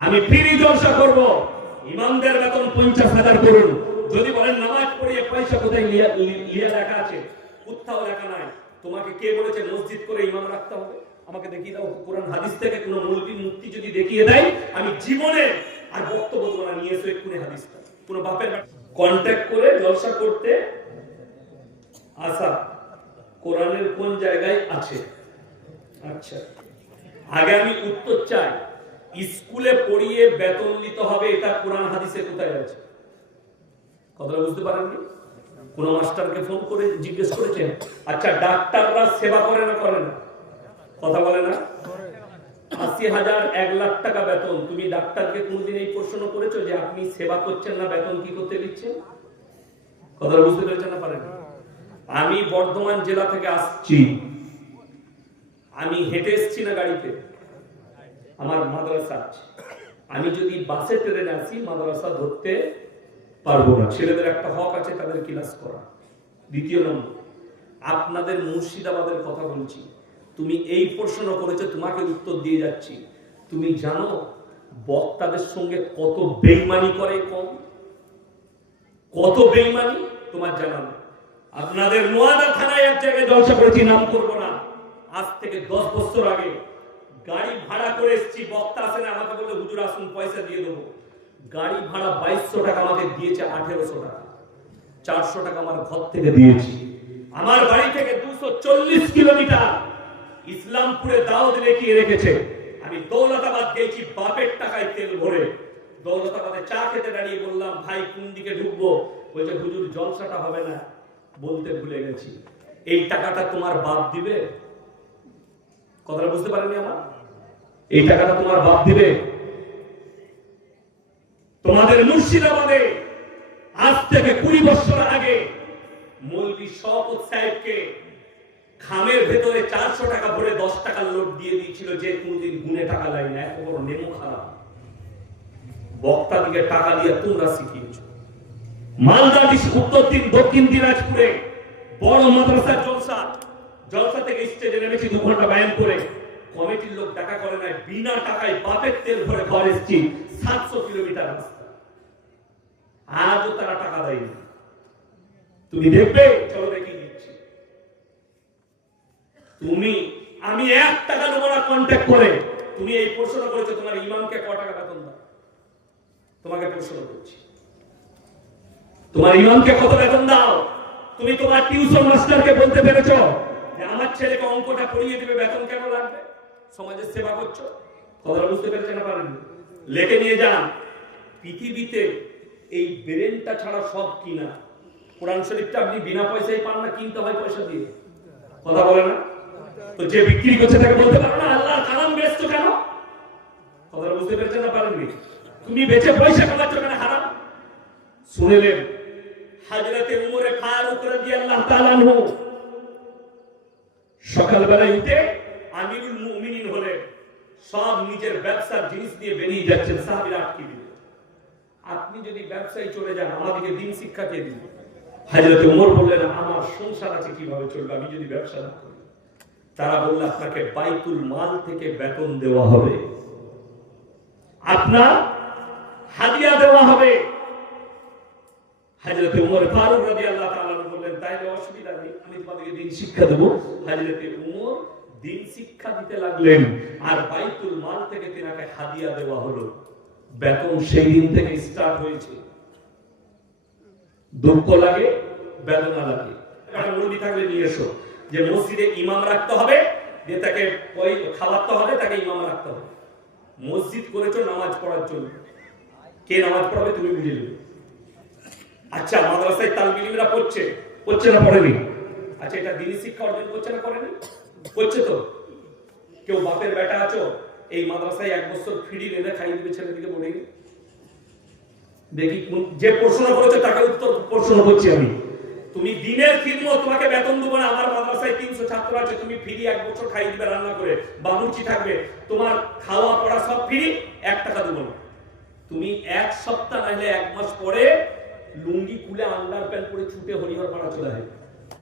আমি ফ্রি জলসা করব, ইমামদের বেতন 50,000 করুন। যদি বলেন নামাজ পড়িয়ে পয়সা কোথায় লিয়া লেখা আছে? কোথাও লেখা নাই। তোমাকে কে বলেছে মসজিদ করে ইমাম রাখতে হবে? আমাকে দেখিয়ে দাও কোরআন হাদিস থেকে কোন মৌলবী মুফতি যদি দেখিয়ে দেয়, আমি জীবনে আর বক্তব্য তোমরা নিয়ে এসো এক্ষুনি হাদিসটা। কোন বাপের কন্ট্যাক্ট করে জলসা করতে আসা কোরআনের কোন জায়গায় আছে? আচ্ছা, আগে আমি উত্তর চাই। স্কুলে পড়িয়ে বেতন নিতে হবে, এটা কোরআন হাদিসে কোথায় আছে? কথাটা বুঝতে পারেননি? কোন মাস্টারকে ফোন করে জিজ্ঞেস করেছেন? আচ্ছা, ডাক্তাররা সেবা করে না করে না? কথা বলে না? 80,000 1 লাখ টাকা বেতন। তুমি ডাক্তারকে কোনদিন এই প্রশ্ন করেছো যে আপনি সেবা করছেন না, বেতন কি করতে দিচ্ছেন? কথাটা বুঝতে পেরেছেন না পারেন? আমি বর্ধমান জেলা থেকে আসছি, আমি হেঁটে এসছি না গাড়িতে? আমার মাদ্রাসা আছে, আমি যদি বাসে ট্রেনে আসি মাদ্রাসা ধরতে পারবো না। ছেলেদের একটা হক আছে তাদের ক্লাস করা। দ্বিতীয় নম্বর, আপনাদের মুর্শিদাবাদের কথা বলছি। তুমি এই প্রশ্ন করেছো, তোমাকে উত্তর দিয়ে যাচ্ছি। তুমি জানো বক্তাদের সঙ্গে কত বেঈমানি করে? কত বেঈমানি তোমার জানা না? আপনাদের নোয়াদা থানায় এক জায়গায় জলসা করেছি, নাম করবো না, আজ থেকে 10 বছর আগে। গাড়ি ভাড়া করে এসেছি, বক্তা আসে না, আমাকে বললো হুজুর আসুন পয়সা দিয়ে দেবো। গাড়ি ভাড়া 2200 টাকা, আমাকে দিয়েছে 1800 টাকা। 400 টাকা আমার ঘর থেকে দিয়েছি। আমার বাড়ি থেকে 240 কিলোমিটার ইসলামপুরে দাওয়াত লিখিয়ে রেখেছে। আমি দৌলতাবাদ গেছি বাপের টাকায় তেল ভরে। দৌলতাবাদে চা খেতে দাঁড়িয়ে বললাম ভাই কোন দিকে ঢুকবো? বলছে হুজুর জলসাটা হবে না, বলতে ভুলে গেছি। এই টাকাটা তোমার বাপ দিবে? কথাটা বুঝতে পারেনি আমার? এই টাকাটা তোমার বাপ দিবে? তোমাদের মুর্শিদাবাদে আজ থেকে 20 বছর আগে মৌলভী শওকত সাহেবকে খামের ভেতরে 400 টাকা ভরে 10 টাকার নোট দিয়ে দিয়েছিল, যে কোনদিন গুনে টাকা লাই না। এত বড় নেমো খারাপ বক্তাদিকে টাকা দিয়ে তোমরা শিখিয়েছো। মালদা উত্তর দক্ষিণ দিনাজপুরে বড় মাদ্রাসা জলসা থেকে স্টেজে নেমেছি 2 ঘন্টা বয়ান করে। কমিটির লোক টাকা করে নাই, বিনা টাকায় বাপের তেল ভরে ঘর এসেছি। 700 কিলোমিটার রাস্তা, আজও তারা টাকা দেয়নি। তুমি দেখবে, চলো দেখিয়ে দিচ্ছি। আমি 1 টাকা নেবো না কন্ট্যাক্ট করে। তুমি এই প্রশ্ন করেছো তোমার ইমামকে ক টাকা বেতন দাও? তোমাকে প্রশ্ন করছি, তোমার ইমামকে কত বেতন দাও? তুমি তোমার টিউশন মাস্টারকে বলতে পেরেছো যে আমার ছেলেকে অঙ্কটা পড়িয়ে দিবে, বেতন কেন লাগবে? সমাজের সেবা করছো। কথাটা বুঝতে পেরেছে না পারেন? লেখে নিয়ে যান। পৃথিবীতে এই ব্রেনটা ছাড়া সব কিনা। কোরআন শরীফটা আপনি বিনা পয়সায় পান না, কিনতে হয় পয়সা দিয়ে। কথা বলে না? তো যে বিক্রি করছে তাকে বলতে পারো না আল্লাহর কালাম বেচছো কেন? কথাটা বুঝতে পেরেছেন না পারেননি? তুমি বেচে পয়সা কামাচ্ছ কেন? হারাম। শুনেলেন হযরতে উমরে ফারুক রাদিয়াল্লাহু তাআলা আনহু সকালবেলায় উঠে আমিরুল মুমিনিন হলে সব নিজের ব্যবসার জিনিস নিয়ে বেরিয়ে যাচ্ছেন, সাহাবীরা আটকে দিল। আপনি যদি ব্যবসায় চলে যান, আমাদেরকে দিন শিক্ষা কে দিবেন? হযরতে উমর বললেন আমার সংসার আছে কিভাবে চলবে আমি যদি ব্যবসা না করি? তারা বলল আপনাকে বাইতুল মাল থেকে বেতন দেওয়া হবে, আপনার হাদিয়া দেওয়া হবে। হযরতে উমর ফারুক রাদিয়াল্লাহু তাআলা বললেন তাইলে অসুবিধা নেই, আমি তোমাদেরকে দিন শিক্ষা দেব। হযরতে উমর দিন শিক্ষা দিতে লাগলেন, আর বাইতুল মাল থেকে তিনাকে হাদিয়া দেওয়া হলো। বেতন সেই দিন থেকে স্টার্ট হয়েছে। দুঃখ লাগে, বেদনা লাগে। একটা মুরগি থাকলে নিয়ে এসো যে মসজিদে ইমাম রাখতে হবে, যে তাকে খাওয়াতে হবে, তাকে ইমাম রাখতে হবে। মসজিদ করেছো নামাজ পড়ার জন্য, কে নামাজ পড়াবে তুমি বুঝে নেবে। আচ্ছা, মাদ্রাসায় তালিম ইলমিরা পড়ছে না পড়েনি? আচ্ছা, এটা দিনী শিক্ষা অর্জন করছে না করেনি? করছে তো। কেউ বাপের বেটা আছো এই মাদ্রাসায় 1 বছর ফ্রি এনে খাইয়ে দিবে ছেলেদিকে বলে দেখি। যে প্রশ্ন করেছে তাকে উত্তর প্রশ্ন করছি আমি। তুমি দিনের খিদমত, তোমাকে বেতন দেবো না। আমার মাদ্রাসায় 300 ছাত্র আছে, তুমি ফ্রি 1 বছর খাইয়ে দিবে রান্না করে, বাবুর্চি থাকবে, তোমার খাওয়া পড়া সব ফ্রি, 1 টাকা দেবো না। তুমি 1 সপ্তাহ নাহলে 1 মাস পরে লুঙ্গি খুলে আন্ডার প্যান্ট পরে ছুটে হরিহর পাড়া চলে আসবে।